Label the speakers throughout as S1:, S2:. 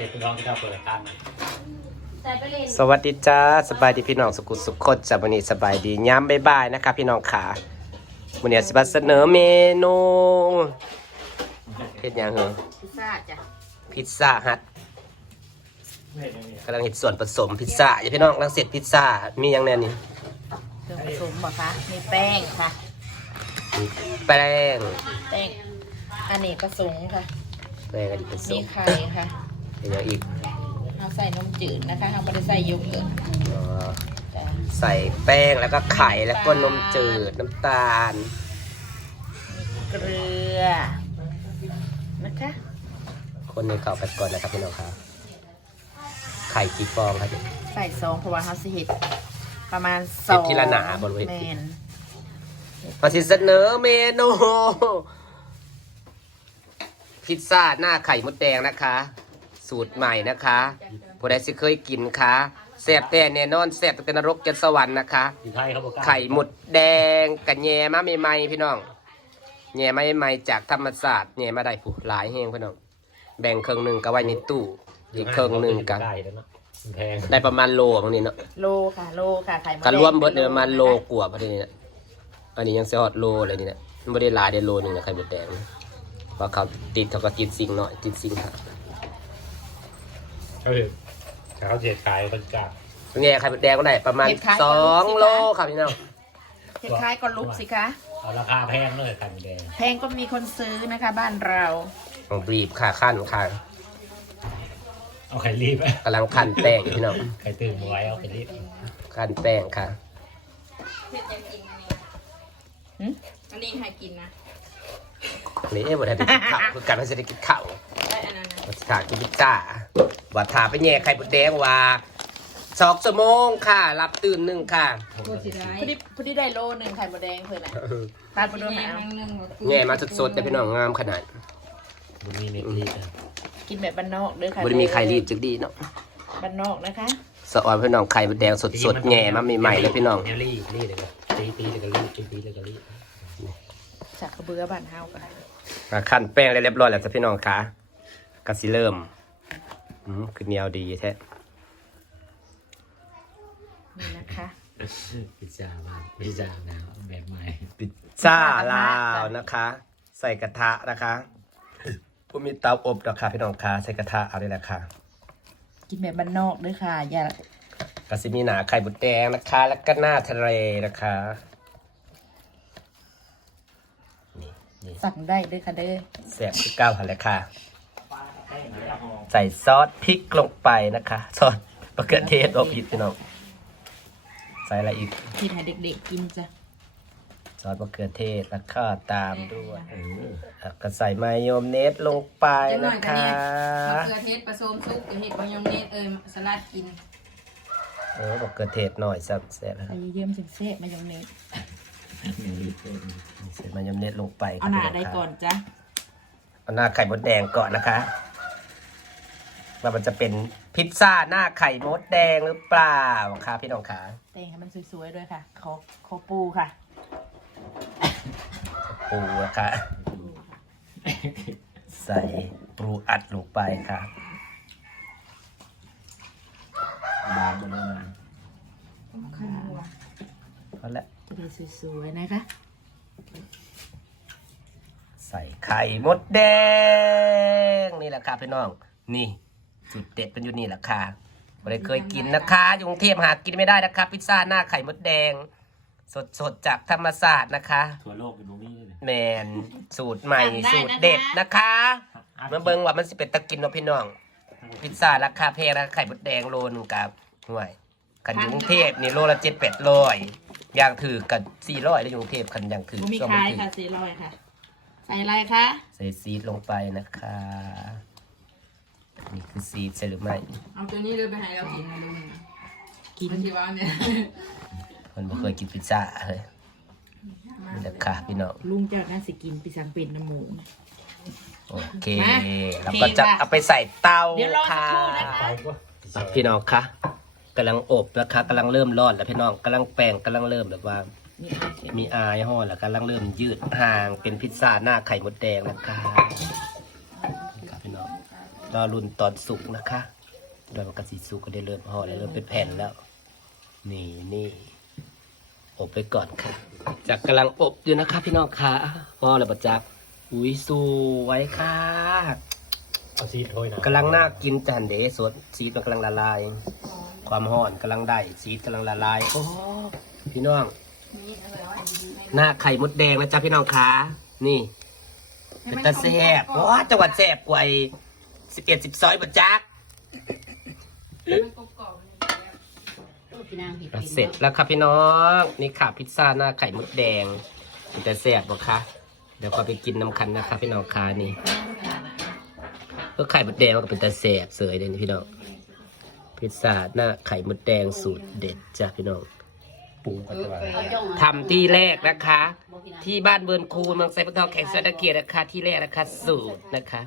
S1: เด็กพี่น้องที่เราเปิดร้าน
S2: ใส่ไปเล่น
S3: สวัสดีจ้าสบายดีพี่น้องสุขุสุขคนจ้าวันนี้สบายดีย้ำบ๊ายๆนะครับพี่น้องขาวันนี้สิมาเสนอเมนูเฮ็ดหยังเหรอ
S2: พิซซ่าจ้ะ
S3: พิซซ่าฮัท
S1: ไม่ไม่ไม่
S3: กำลังเห็ดส่วนผสมพิซซ่าอย่าพี่น้องกำลังเสร็จพิซซ่ามีหยังแน่นี่
S2: เครื่องผสมเหรอคะมีแป้งค่ะ
S3: มีแป้ง
S2: แป้งอันนี้ผสมค่ะ
S3: แป้งอันนี้ผส
S2: มี
S3: ม
S2: ไข่ค่ะ
S3: เป็นหยังอีก
S2: เอาใส่นมจืดนะคะเอาไม่ได้ใส่โยเกิร์ต
S3: อ๋อ
S2: จ้ะ
S3: ใส่แป้งแล้วก็ไข่แล้วก็นมจืดน้ำตาล
S2: เกลือนะคะ
S3: คนในเข่าไปก่อนนะครับพี่น้องครับไข่กี่ฟองครับ
S2: ใส่ซองเพราะว่าเขาสิเห็ดประมาณส
S3: เห็
S2: อ
S3: ด
S2: ง
S3: ทีละหนาบนเวที
S2: แมน
S3: มาสิเสนอเมนู พิซซ่าหน้าไข่มดแดงนะคะ สูตรใหม่นะคะผู้ใดสิเคยกินคะแซ่บแต่แน่นอนแซ่บตั้งแต่นรกจนสวรรค์นะคะ
S1: อยู่ไทยเขาบอก
S3: ไข่หมดแดงกับแยมาใหม่ๆพี่น้องแยมาใหม่ๆจากธรรมศาสตร์แยมาได้ผู้หลายแห้งพี่น้อง แบ่งครึ่งหนึ่งก็ไว้ในตู้ อีกครึ่งหนึ่งกัน
S1: ได้แล้วเนาะแพง
S3: ได้ประมาณโลบางนี้เนาะ
S2: โลค่ะ โลค่ะไข่มดแดง
S3: กันรวมเบิดเนี่ยประมาณโล
S2: นค
S3: กว่าพอดีเนี่ยอันนี้ยังเสียหอดโลเลยนี่เนี่ยมันไม่ได้หลายได้โลหนึ่งนะไข่มดแดงนะเพราะเขาติดเขาก็ติดสิ่งหน่อยติดสิ่งค่ะ
S1: เขาถือเขาเจ็ดขายคนกลาง
S3: แง่ไข่มดแดงก็ได้ประมาณสองโลครับพี่น้อง
S2: คล้ายๆก็ลุกสิคะ
S1: เอาราคาแพงเลยไข่แดง
S2: แพงก็มีคนซื้อนะคะ บ้านเรา
S3: ของบีบค่ะขั้นค่ะ
S1: เอาไข่รีบไหม
S3: กำลังขั้นแป้งอยู่พี่น้อง
S1: ไข่ตื่นไว้เอาไข่รีบ
S3: ขั้นแป้งค่ะ
S2: อันนี้ให้กินนะ
S3: นี่บ่ได้ไปกินข้าวคือการไม่ได้กินข้าว
S2: ได้อันนั้นนะ
S3: ว่าสิถากินพิซซ่าว่าถาไปแง่ไข่มดแดงว่าสองชั่วโมงค่ะ รับตื่นหนึ่งค่ะ
S2: พอดีพอดีได้โลหนึ่งไข่มดแดงเพื่อนอะทานไปด้วยไหมเอา
S3: แง่มาสดๆแต่พี่น้องงามขนาด
S1: บุญมีเน็ตรีบนะ
S2: กินแบบบ้านนอกด้วยค่ะ
S3: บ่ได้มีใครรีบจักดีเนาะ
S2: บ้านนอกนะคะ
S3: สะออนพี่น้องไข่มดแดงสดๆแง่มาใหม่ๆเลยพี่น้อง
S1: เนี่ยรีบรีบเลยก็ตีตีเลยก็รีบตีตีเลยก็รีบ
S2: จากกระเบือบ้านเฮากัน
S3: อะขั้นแป้งได้เรียบร้อยแล้วจ้ะพี่น้องคะก็สิเริ่มอืมคือเหนียวดีแท้
S2: นี่นะคะ
S1: พิซซ่าบ้านพิซซ่าหนาวแบบใหม่
S3: พิซซ่าลาวนะคะ ใส่กระทะนะคะผู้มีเตาอบนะคะพี่น้องคะใส่กระทะเอาได้แหละค่ะ
S2: กินแบบบ้านนอกด้วยค่ะอย่า
S3: ก็สิมีหนาไข่บุดแดงนะคะ แล้วก็หน้าทะเลนะคะ นี่นี่
S2: สั่งได้ด้วยค่ะเด้อ
S3: แซ่บคือเก้าหันเลยค่ะ ใส่ซอสพริกลงไปนะคะ ซอสมะเขือเทศบอกผิดพี่น้องใส่อะไรอีก
S2: กินให้เด็กๆกินจ้ะ
S3: ซอสมะเขือเทศแล้วก็ตามด้วย
S1: เออ
S3: แล้วก็ใส่มายองเนสลงไปนะคะ
S4: มะเขือเทศผสมซุปกับเห็ดมายองเนสเอยสลัดกิน
S3: เออมะเขือเทศหน่อยสับแซ่บนะค
S2: ใส่
S3: รับ
S2: เยี่ยมๆเซ่บๆมายองเนส
S3: ใส่มายองเนสลงไป
S2: เอาหนาได้ก่อนจ้ะ
S3: เอาหน้าไข่มดแดงก่อนนะคะว่ามันจะเป็นพิซซ่าหน้าไข่มดแดงหรือเปล่าคะพี่น้องคะ
S2: แต่งให้มันสวยๆด้วยค่ะขอขอปูค่ะ
S3: ปูนะคะใส่ปูอัดลงไปค่ะ
S1: บางหมดแล้วนะ
S3: เอาละ
S2: จะได้สวยๆนะคะ
S3: ใส่ไข่มดแดง นี่แหละค่ะพี่น้อง นี่จุดเด็ดเป็นอยู่นี่แหละค่ะไม่ได้เคยกินนะคะอยู่กรุงเทพหากินไม่ได้นะคะ พิซซ่าหน้าไข่มดแดง สดๆจากธรรมศาสตร์นะคะ
S1: ทั่วโลกอยู่ตรงนี้เลย
S3: แมนสูตรใหม่สูตรเด็ดนะคะมาเบิ่งว่ามันสิเป็นตะกินเนาะพี่น้อง พิซซ่าราคาแพงนะไข่มดแดงโลนึงกับห่วยขันอยู่กรุงเทพนี่โลละเจ็ดแปดร้อย ย่างถือกับสี่ร้อยแล้วอยู่กรุงเทพขันย่างถือ
S2: มี
S3: ก็
S2: คล้าย
S3: ถือ
S2: ค่ะสีลอยค่ะ ใส่อะไรคะ
S3: ใส่ซีดลงไปนะคะ นี่คือซีดใช่หรือไม่
S4: เอาตัวนี้เลยไปให้เรากินนะลุง
S2: กิน
S4: มันที่ว่าเนี่ย
S3: คนบ่เคยกินพิซซ่าเลยนี่แหละค่ะพี่น้อง
S2: ลุงเจ้าน่าสิกินปีสังเป็นน้ำหมู
S3: โอเค
S2: มา
S3: แล้วก็จะ
S2: โอเคค่ะ
S3: เอาไปใส่เตา
S2: เดี๋ยวรอสัก
S3: ค่ะ
S2: ครู่นะคะ
S1: ไปก็
S3: อะพี่น้องคะ กำลังอบนะคะกำลังเริ่มร้อนแล้วพี่น้องกำลังแป้งกำลังเริ่มแบบว่า
S2: มีอะไรเสร็จ
S3: มีอายห่อแล้วกำลังเริ่มยืดห่างเป็นพิซซ่าหน้าไข่มดแดงนะคะครับพี่น้องรอรุ่นตอนสุกนะคะโดยมันกระสีสุกก็ได้เริ่มห่อแล้วเริ่มเป็นแผ่นแล้ว นี่นี่อบไปก่อนค่ะจากกำลังอบอยู่นะคะ พี่น้องค่ะห่อแล้วประจักอุ้ยสวยค่ะ
S1: เอาซีดโรยนะ
S3: กำลังน่ากินจานเดสดซีดมันกำลังละลาย ความห่อนกำลังได้ซีดกำลังละลาย โอ้พี่น้อง หน้าไข่มดแดงนะจ๊ะพี่น้องขานี่ เป็นตาแซ่บว้าจังหวัดแซ่บกว่าไอ้สิบเอ็ดสิบซอยประจักษ์
S4: พี่นางผิด
S3: เสร็จแล้วครับพี่น้อง นี่ค่ะพิซซ่าหน้าไข่มดแดงเป็นตาแซ่บบ่คะเดี๋ยวขอไปกินน้ำคันนะคะพี่น้องขานี่ก็ไข่มดแดงมันก็เป็นตาแซ่บเสยเลยนี่พี่น้อง พิซซ่าหน้าไข่มดแดงสูตรเด็ดจ้ะพี่น้อง
S1: ปรุงก็จะว่า
S3: ทำที่แรกนะคะ ที่บ้านเบิร์นคูนเมืองไซปะทองแข่งสะเกียรตินะคะที่แรกนะคะ สูตรนะคะ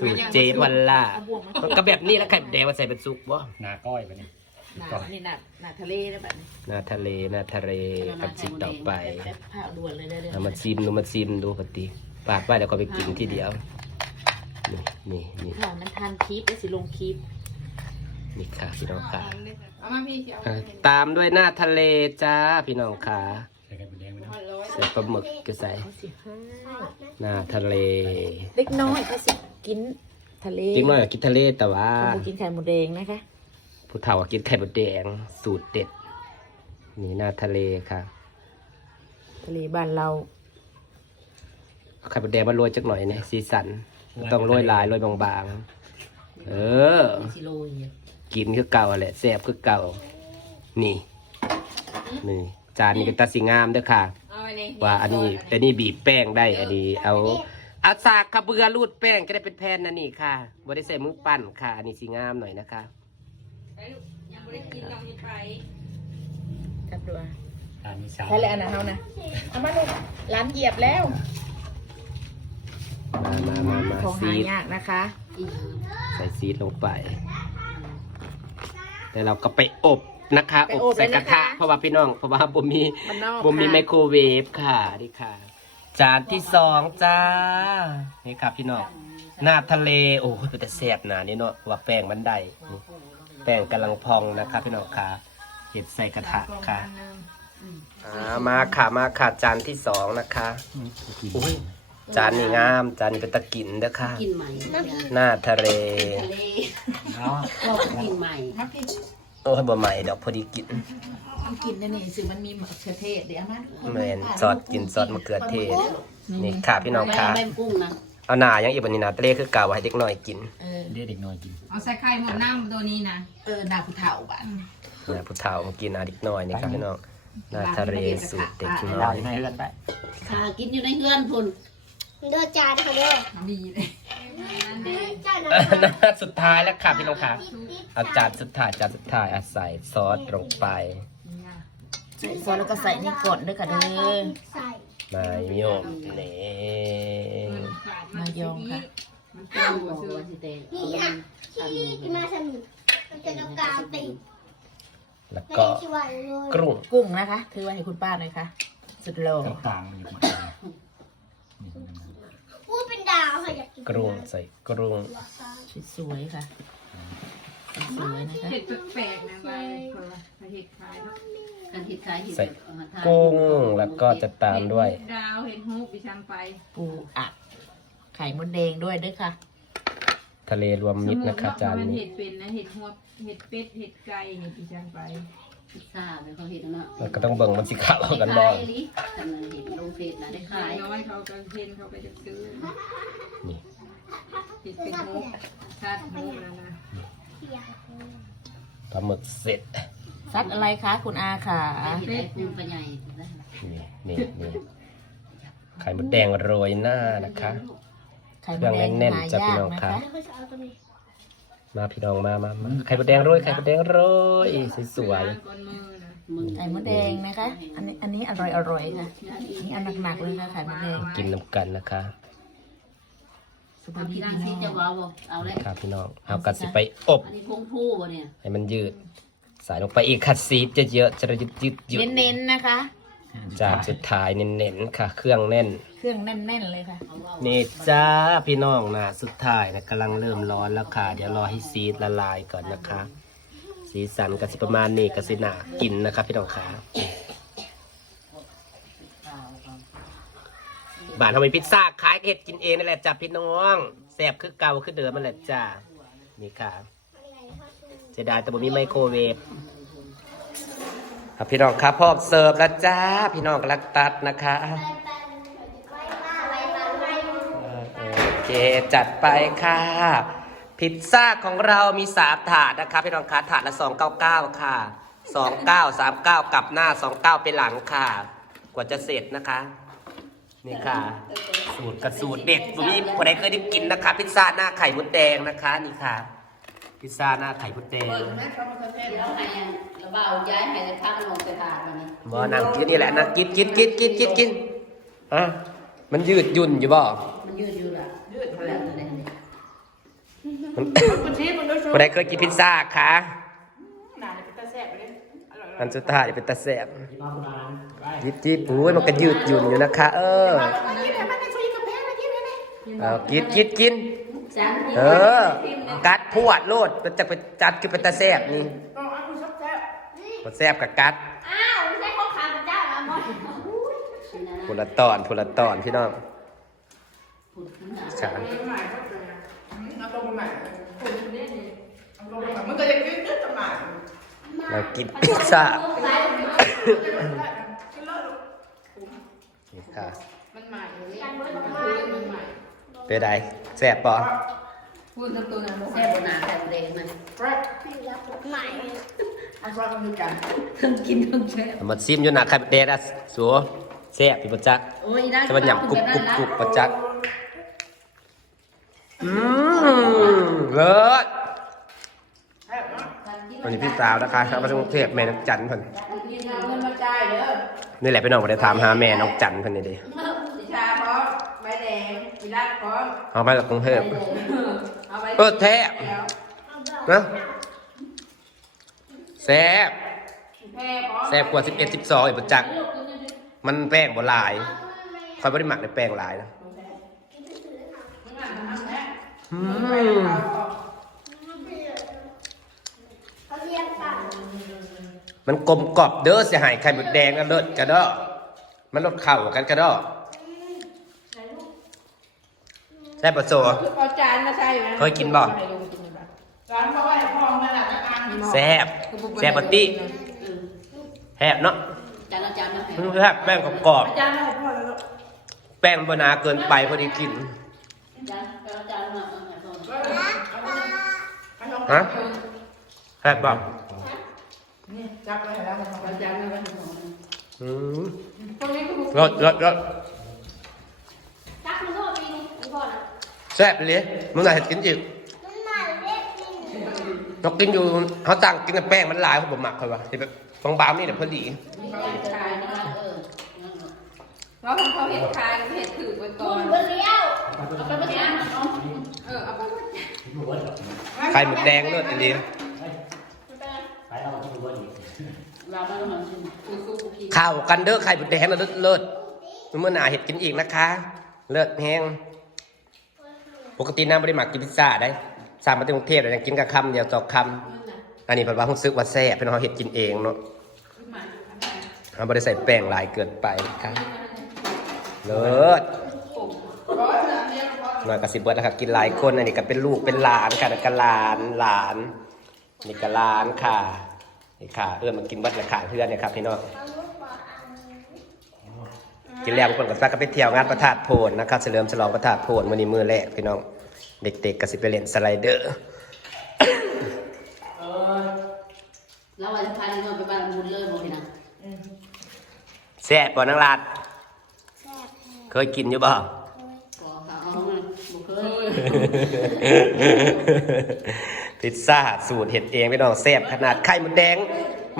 S3: สูตรเจวันล่ามันก็แบบนี้แล้วไข่มดแดงมาใส่เป็นซุปวะ
S1: นาก้อยไปนี่
S2: หนานี่หนาหนาทะเลได้แบบนี้
S3: หน้าทะเลหน้าทะเลกับชิมต่อไป
S2: แบบผ่าด่วนเลยได้เลย
S3: เอามาชิมดูมาชิมดูปกติปาดไว้เดี๋ยวก็ไปกินทีเดียว นี่นี่นี่
S2: ผ่ามันทานคลิปได้สิลงคลิป
S3: นี่ค่ะพี่น้องค่ะ
S4: เอามาพี่เขียว
S3: อะตามด้วยหน้าทะเลจ้าพี่น้องค่ะ
S1: ใส่ไข่มดแดงไปนะ
S3: ใส่ปลาหมึกก็ใส่หน้าทะเล
S2: เล็กน้อยเขาสิกินทะเล
S3: จริงว่าอยากกินทะเลแต่ว่า
S2: เขาบ่กินไข่หมูแดงนะคะ
S3: ผู้เฒ่าก็กินไข่มดแดงสูตรเด็ดนี่หน้าทะเลค่ะ
S2: ทะเลบ้านเรา
S3: เอาไข่มดแดงมาโรยจักหน่อยเนี่ยสีสัน ต้องโรยลายโรยบางๆ เออ
S4: สิโลเนี่ย
S3: กินคือเก่าแหละแซ่บคือเก่า นี่ นี่ จานนี้ก็ตัดสีงามเด้อค่ะ
S4: เอาไปเลย
S3: ว่าอันนี้อันนี้บีบแป้งได้ อันนี้เอาเอาสากกระเบือรูดแป้งก็ได้เป็นแผ่นนั่นนี่ค่ะบ่ได้ใส่มือปั้นค่ะ อันนี้สีงามหน่อยนะคะ
S4: ยังไม่ได้กินลองไป
S2: จับดูอะ
S1: ทานมีสาม
S2: ใช่เลยอันนะเฮานะเอามาลูกร้านเหยียบแล้ว
S3: มามามามา
S2: ของหา
S3: ซีด
S2: ยากนะคะ
S3: ใส่ซีดลงไป แล้วเราก็ไปอบนะคะ
S2: ไป
S3: อบ
S2: อบ
S3: ใส่
S2: เลย
S3: ก
S2: นะคะ
S3: ระทะเพราะว่าพี่น้อง เพราะว่าบ่มี
S2: มันนอก
S3: บ่มี
S2: ค่ะ
S3: ไมโครเวฟค่ะนี่ค่ะ จานที่สองจ้า นี่ครับพี่น้อง หน้าทะเล โอ้ยเป็นแต่แซ่บหนานี่เนาะเพราะว่าแป้งมันได้นี่แป้งกำลังพองนะคะพี่น้องค่ะเห็ดใส่กระทะค่ะ อ่ามาค่ะมาค่ะจานที่สองนะคะ อุ้ย จานนี้งาม จานนี้เป็นตะกินเด้อค่ะ
S4: กินใหม่
S3: หน้าทะเล
S4: ทะเล
S1: เอา
S4: เรากินใหม่
S3: โอ้ยบ่ใหม่ดอกพอดีกิน
S2: มันกินได้นี่สิมันมีมะเขือเทศเดี๋ยวเอามา
S3: แมนซอสกินซอสมะเขือเทศ นี่ค่ะพี่น้องค่ะ
S4: ใบกุ้งนะ
S3: เอาหน้ายังอีกบันนี้นาทะเลคือเก่าไว้ให้เด็กน้อยกิน
S2: เออ
S1: เดี๋ยวเด็กน้อยกิน
S4: เอาใส่ไข่หมดน้ำตัวนี้นะ
S2: เออหนาผู้เฒ่าบ้าน
S3: นะผู้เฒ่ามากินหน้าเด็กน้อยนี่ครับพี่น้องหน้าทะเลสูตรเด็กน้
S1: เรา
S3: อย
S1: อยู่ในเรือนได้
S4: ค่ะกินอยู่ในเฮือนพุ่น
S5: เด้อจานค่ะเด้อ
S4: ดีเลย
S5: จาน
S3: เออหน้าสุดท้ายแล้วค่ะพี่น้องค่ะเอาจานสุดท้ายจานสุดท้ายอาศัยซอสลงไป
S2: ใส่ซอสแล้วก็ใส่นี่ก่อนด้วยค่ะเด้อ
S5: ใส่
S3: มายมนี่
S2: มายองค่ะ
S4: มันเป็นหัวเสือสิเต
S5: นี่อะที่ที่มาสนุนมันจะต้องการติด
S3: แล้ว
S5: ไม่
S3: ก็
S5: ได้ที่วันเลย
S3: กรุ้ง
S2: กุ้งนะคะถือไว้ให้คุณป้าหน่อยค่ะ สุดโล
S1: กับต่างมันอยู่หมดเลยนี่คนนั้นนะ
S5: พูดเป็นดาวค่ะอยา กกิน
S3: กรุ้งใส่กรุ้ง
S2: สวยๆค่ะสวยๆนะคะ
S4: เห็ดแปลกๆนะใบคนละเห็ดขายเนาะการเห็ดขายเห็ด
S3: ใส่กุ้งแล้วก็จะตามด้วย
S4: ดาวเห็ดฮูกดิฉันไป
S2: ปูอัดไข่มดแดงด้วยด้วยค่ะ
S3: ทะเลรวมมิตรนะคะจาน
S4: มัน
S3: นี้
S4: เห็ดเป็นนะเห็ดหัวเห็ดเป็ดเห็ดไก่เห็ดดิฉันไป
S6: พิซซ่าไปเขาเห็นเนาะ
S3: แล้วก็ต้องเบิ่งมันสิขาวกันบ่
S6: ขายลิทำงานเห็นลงเฟซนะได้ขาย
S4: น้อยเขาก็เห็นเขาไปจะซื้อ
S3: นี่
S4: เห็ดเป็นฮูกชาติฮูกแล้วนะ
S3: ปลาหมึกเสร็จ
S2: ซัดอะไรคะคุณอาค่ะ
S6: เห็นไอ้ปูปลาใหญ่นะ
S3: นี่นี่นี่ไข่มดแดงโรยหน้านะคะ
S2: ไข่มดแดง
S3: เครื่องแน่น
S2: หา
S3: ๆจ้ะพี่
S2: ยาก
S3: น้อง
S2: นะ
S3: ครั
S2: คะ
S3: บ
S5: แล้วก็จะเอาตัวนี้
S3: มาพี่น้องมามามาไข่มดแดงโรยไข่มดแดงโรยสวย
S4: ก้นมือนะ
S6: มึง
S2: ไข่มดแดงนะคะ อันนี้อันนี้อร่อยอร่อยค่ะ นี่อันหนักๆเลยค่ะไข่มดแดง
S3: ๆกินน้ำกันนะคะ
S2: สวัส
S6: ทำ
S2: ดี
S6: ที่ร้าน
S2: พี่
S6: ซี
S2: น้
S6: จะ
S2: อง
S6: ว้าวบ่เอาเลย
S3: ครับพี่น้องเอากระสิไปอบ
S6: อันนี้พงผู้บ่เนี่ย
S3: ให้มันยืด ใส่ลงไปอีกขัดซีดเยอะๆจะได้ยืดยืดยืด
S2: เน้นๆนะคะ
S3: จานสุดท้ายเน้นๆค่ะ เครื่องแน่น
S2: เครื่องแน่นๆเลยค่ะ
S3: นี่จ้าพี่น้องนะสุดท้ายนะกำลังเริ่มร้อนแล้วค่ะ เดี๋ยวรอให้ซีดละลายก่อนนะคะ สีสันก็สิประมาณนี้ก็สิหนากินนะครับพี่น้องขา บานทำเป็นพิซซ่าขายเห็ดกินเองนั่นแหละจ้าพี่น้องแซ่บคือเก่าคือเดิมนั่นแหละจ้านี่ค่ะเสียดายแต่บ่มีไมโครเวฟครับพี่น้องครับพร้อมเสิร์ฟแล้วจ้าพี่น้องกำลังตัดนะคะโอเคจัดไปค่ะ พิซซ่าของเรามีสามถาดนะคะพี่น้องคะถาดละ299ค่ะ29 39กลับหน้า29เป็นหลังค่ะ กว่าจะเสร็จนะคะ นี่ค่ะ สูตรกับสูตรเด็ดผมมีคนใดเคยได้กินนะคะ พิซซ่าหน้าไข่มดแดงนะคะ นี่ค่ะ พิซซ่าหน้าไข่มดแดง
S6: แล้วให้อันระเบาย้ายให้ได้พักลงไปถาดวันนี้
S3: บ่นั่งกินนี่แหละนะกินกินกินกินกินกินอะมันยืดหยุ่นอยู่บ่
S6: มันยืดอยู่ละยืดแล้วจะได้
S3: มัน
S2: คุณชีพมันด้วยชู
S3: คนใดเคยกินพิซซ่าคะ
S2: หนาเนี่ยเป็นตาแซ่บเลย อร่อย
S3: อันสุดท้ายเป็นตาแสบยิบยิบอุ้ยมันก็ยืดหยุ่นอยู่นะคะ เออเอากินกินกิน
S6: จานนี้
S3: เออ กัดพวดโลดมันจะไปจัดคือเป็นตาแสบนี่
S2: ต้องเอาคุณชอบแซ่บ
S3: มันแสบกับกัด
S5: อ้าวไม่ใช่ข้าวขาพระเจ้านะมด
S3: ผุละตอนผุละตอนพี่น้อง
S6: ผุดขึ้นมา
S3: ค่ะ
S2: เอาตรงใหม่เอาตรงใหม่มัน ก็จะกินก็จะใหม่
S3: เรากินพิซซ่านี่ค่ะ
S2: มันใหม่เลย
S5: มันใหม่
S3: เป็นไดแสบปะ
S2: พูดตรงๆนะ
S6: แซ่บหนาแต่เด็กมัน
S2: แซ่บ
S5: ใหม่
S2: เอาซอสมันมีกัน
S6: ทั้งกินทั้งแซ่บ
S3: เอามาซิมอยู่หนักไข่แดงอะสัวแสบพี่ประจักษ์
S6: โอ้ยได้
S3: จะมันหยำกรุบกรุบกรุบประจักษ์อืมเลิศ
S2: แซ่บเนาะ
S3: วันนี้พี่สาวนะคะเอามาจากกรุงเทพแม่น้องจันทร์เพิ่น
S2: กินเอาเงินมาจ่ายเด้อ
S3: นี่แหละพี่น้องบ่ได้ถามหาแม่น้องจันทร์เพิ่นนี่เด้
S2: สีชาพร้อมใบแดงกีฬาพร้อม
S3: เอาไปจากกรุงเทพ
S2: เอาใบ
S3: เออแท้
S2: เดี๋ยว
S3: นะแซ่บ
S2: แพร่พร้อม
S3: แซ่บกว่า11 12อีกประจักษ์มันแป้งบ่หลายค่อยบ่ได้หมักในแป้งหลายนะอืม
S5: เขาเรียกกัน
S3: มันกลมกรอบเด้อเสียหายไข่มดแดงกันเลิศกระดอมันลดเข่ากันกระดอแซ่บปะโซ
S2: เอาจานมาใส่นะ
S3: เคยกินบ่
S2: จานเพราะว่าให้พ่อมาหลักอ่าง
S3: แซ่บแซ่บปะติแซ่บเนาะ
S6: จานละจานละแผ่
S3: มันแซ่บแป้งกรอบ
S2: อาจารย์ให้พ่อแล้วลูก
S3: ๆแป้งมันบ่หนาเกินไปพอดีกิน
S6: จานจานละจานมาเอามาส่ง
S3: ฮะแซ่บบ่
S2: นี่จับไว้ให้แล้วให้พ่อ
S6: เอาจานมาส่ง
S3: อืม
S2: ตรงนี้ก็บุก
S3: รสรสรส
S5: จักมันโทษปีนี้ก่อนอะ
S3: แซ่บเลยมึงน่าเห็ดกินอีก
S5: มันมาเรียกจริง
S3: เรากินอยู่เขาตั้งกินกับแป้งมันหลายเขาบอกหมักเขาว่าที่แบบบางๆนี่แหละพอดี
S6: ขายนะเออ
S2: เราทำเขาเห็ดคายเห็ดถือไว้ก่
S5: คุ
S2: อน
S5: ณเบอร์เลี้ยว
S6: เอาไปไม่ใช่เนาะ
S2: เออเอาไป
S3: ไข่หมึกแดงเลิศอันนี้
S6: เราไม่ต้องมาชิม
S2: กูสู้กูกิน
S3: ข้าวกันเด้อไข่หมึกแดงเลิศเลิศเมื่อหนาเห็ดกินอีกนะคะ เลิศแห้งปกติน้ำไม่ได้หมักกินพิซซ่าได้สามมาที่กรุงเทพแต่ยังกินกับคำเดียวต่อคำอันนี้เป็นว่าผมซื้อว่าแซ่บเป็นเราเห็ดกินเองเนาะเราไม่ได้ใส่แป้งหลายเกินไปครับเลิศหน่อยกระสิบเบิร์ดนะครับกินหลายคนอันนี้ก็เป็นลูกเป็นหลานค่ะกันหลานหลานนี่ก็หลานค่ะนี่ค่ะเอื้อมากินเบิร์ดลยค่ะเพื่อนเนี่ยครับพี่น้อง กินแล้วคนก็ซักก็ไปเที่ยวงานประทาดโพนนะครับเฉลิมฉลองประทาดโพนวันนี้มือแรกพี่น้องเด็กๆก็สิไปเล่นสไลเดอร์
S6: แล้ววันพานี่เราไปบ้านบุญเลิศบอกนะ
S3: แซ่บบ่นังลาดเคยกินอยู่บ่
S6: ก็เขาเอาบุเคย
S3: พิซซ่าสูตรเห็ดเองพี่น้องแซ่บขนาดไข่มดแดง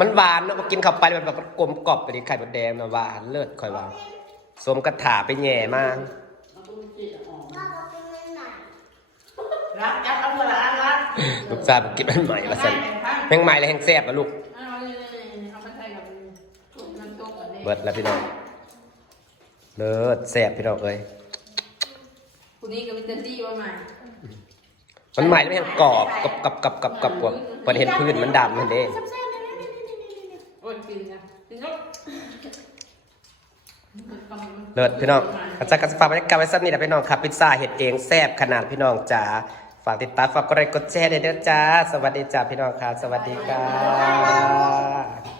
S3: มันหวานเนาะพอกินเข้าไปมันแบบกลมกรอบไปดิไข่มดแดงมันหวานเลิศค่อยว่า สมกระถาไปแหย่มาก
S2: รักยัดเอาเถอะละอันรัก
S3: ลูกสาวบอกกินมันใหม่ละสันแห้งใหม่และแห้งแซ่บนะลูก
S2: เอาเลยเอามาใส่กับถุงน้ำซุปก่อนดิ
S3: เบิดแล้วพี่น้องเลิศแซ่บพี่น้องเอ้ย
S4: คนนี้ก็มีเต็มที่ว่าใหม่
S3: มันใหม่แล้วมันยังกรอบกับกับกับกับกับกว่าเปิดเห็นพื้นมันดำเห็นเด้
S4: โอ้ยกินนะกินก็
S3: เลิศพี่น้องอาจารย์กสิฝาบรรยากาศไว้สักนิดนะพี่น้องครับพิซซ่าเห็ดเองแซ่บขนาดพี่น้องจ๋าฝากติดตามฝากกดไลค์กดแชร์ด้วยเด้อจ้า สวัสดีจ้าพี่น้องครับสวัสดีครับ